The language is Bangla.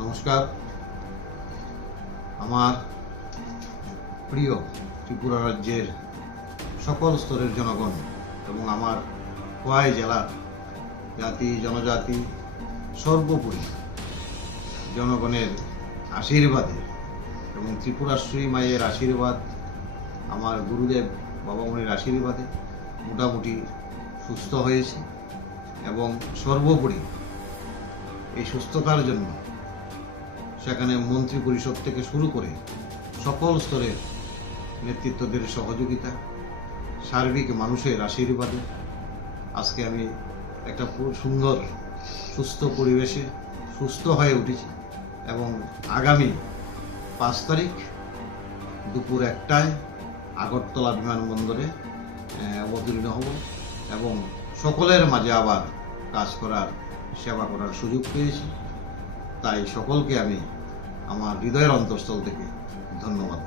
নমস্কার। আমার প্রিয় ত্রিপুরা রাজ্যের সকল স্তরের জনগণ এবং আমার খোয়াই জেলার জাতি জনজাতি সর্বোপরি জনগণের আশীর্বাদে এবং ত্রিপুরাশ্রী মায়ের আশীর্বাদ, আমার গুরুদেব বাবামণির আশীর্বাদে মোটামুটি সুস্থ হয়েছি এবং সর্বোপরি এই সুস্থতার জন্য সেখানে মন্ত্রী পরিষদ থেকে শুরু করে সকল স্তরের নেতৃত্বদের সহযোগিতা, সার্বিক মানুষের আশীর্বাদে আজকে আমি একটা সুন্দর সুস্থ পরিবেশে সুস্থ হয়ে উঠেছি এবং আগামী 5 তারিখ দুপুর 1টায় আগরতলা বিমানবন্দরে অবতীর্ণ হব এবং সকলের মাঝে আবার কাজ করার, সেবা করার সুযোগ পেয়েছি। তাই সকলকে আমি আমার হৃদয়ের অন্তঃস্থল থেকে ধন্যবাদ।